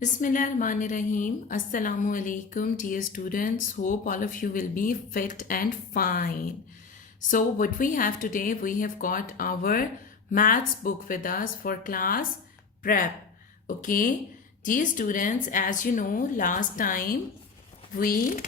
Bismillahirrahmanirrahim. Assalamu alaikum, dear students. Hope all of you will be fit and fine. So, what we have today, we have got our maths book with us for class prep. Okay, dear students, as you know, last time we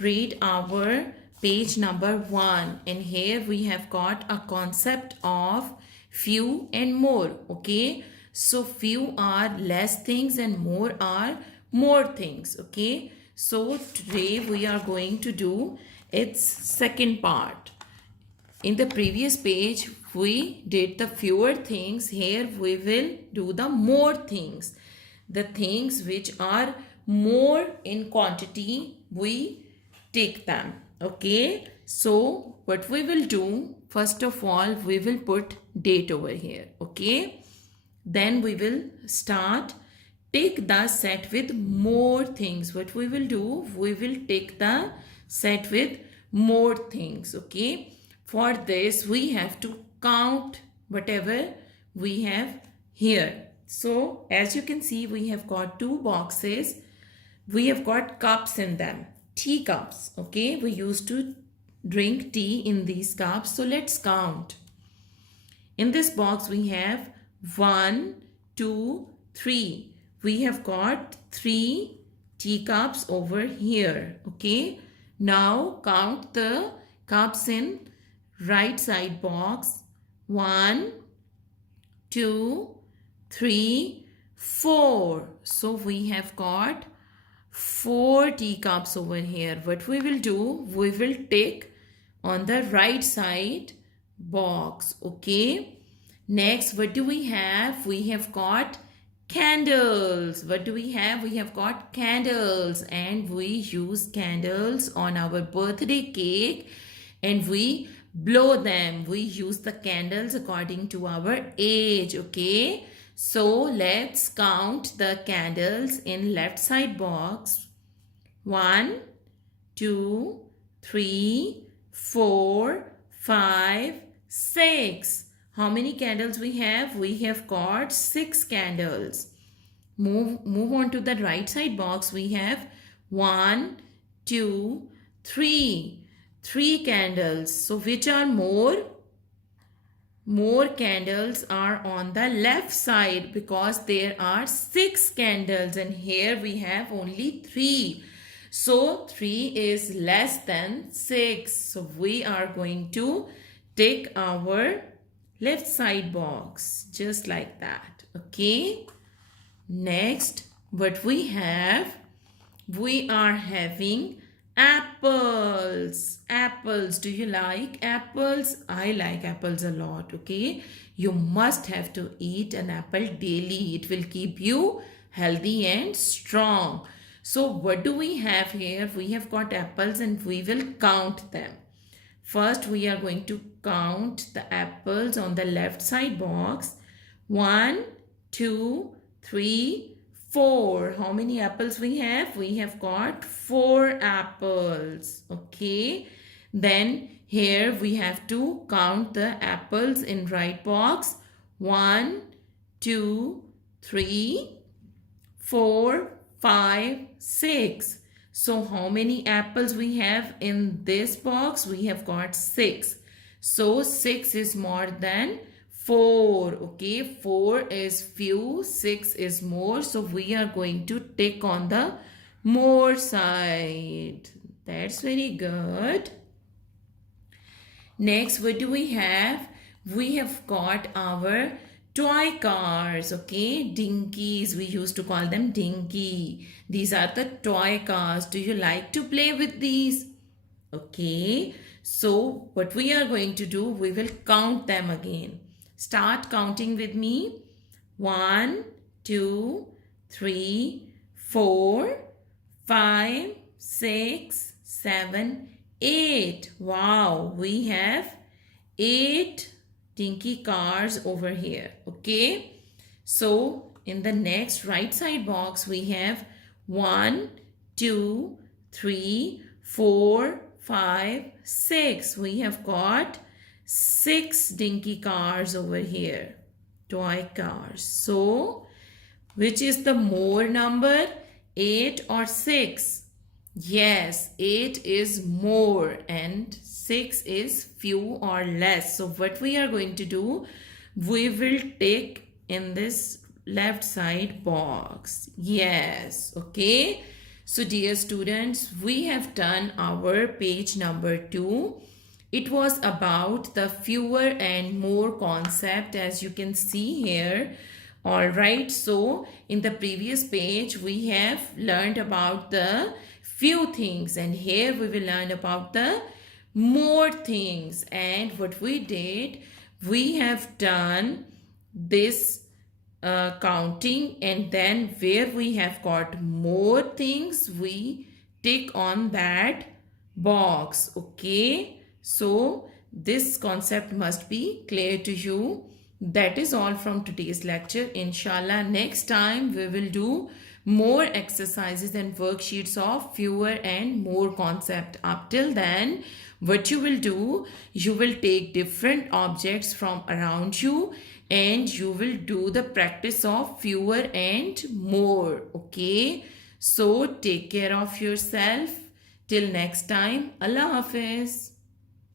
read our page number 1, and here we have got a concept of few and more. Okay, so few are less things and more are more things. Okay, so today we are going to do its second part. In the previous page we did the fewer things. Here we will do the more things, the things which are more in quantity, we take them. Okay, so what we will do, first of all we will put date over here. Okay, then we will start take the set with more things. What we will do, we will take the set with more things. Okay, for this we have to count whatever we have here. So as you can see, we have got two boxes. We have got cups in them, tea cups. Okay, we used to drink tea in these cups. So let's count. In this box we have 1, 2, 3. We have got 3 teacups over here. Okay, now count the cups in right side box. 1, 2, 3, 4. So we have got 4 teacups over here. What we will do, we will take on the right side box. Okay, next what do we have? We have got candles. What do we have? We have got candles, and we use candles on our birthday cake and we blow them. We use the candles according to our age. Okay, so let's count the candles in left side box. 1, 2, 3, 4, 5, 6. How many candles we have? We have got 6 candles. Move on to the right side box. We have 1, 2, 3. 3 candles. So which are more? More candles are on the left side because there are 6 candles and here we have only 3. So 3 is less than 6. So we are going to take our left side box just like that. Okay, next what we have, we are having apples. Apples, do you like apples? I like apples a lot. Okay, you must have to eat an apple daily. It will keep you healthy and strong. So what do we have here? We have got apples and we will count them. First we are going to count the apples on the left side box. 1, 2, 3, 4. How many apples we have? We have got 4 apples. Okay, then here we have to count the apples in right box. 1, 2, 3, 4, 5, 6. So how many apples we have in this box? We have got 6. So 6 is more than 4. Okay, 4 is few, 6 is more. So we are going to tick on the more side. That's very good. Next, what do we have? We have got our toy cars. Okay, dinkies, we used to call them dinky. These are the toy cars. Do you like to play with these? Okay, so what we are going to do, we will count them again. Start counting with me. 1, 2, 3, 4, 5, 6, 7, 8. Wow, we have 8 dinky cars over here. Okay, so in the next right side box we have 1, 2, 3, 4, 5, 6. We have got 6 dinky cars over here, toy cars. So Which is the more number, 8 or 6? Yes, 8 is more and 6 is few or less. So what we are going to do, we will tick in this left side box. Yes, okay. So dear students, we have done our page number 2. It was about the fewer and more concept, as you can see here. All right, so in the previous page we have learned about the few things, and here we will learn about the more things. And what we did, we have done this counting, and then where we have got more things, we tick on that box. Okay, so this concept must be clear to you. That is all from today's lecture. Inshallah, next time we will do more exercises and worksheets of fewer and more concept. Up till then, what you will do, you will take different objects from around you and you will do the practice of fewer and more. Okay, so take care of yourself. Till next time, Allah Hafiz.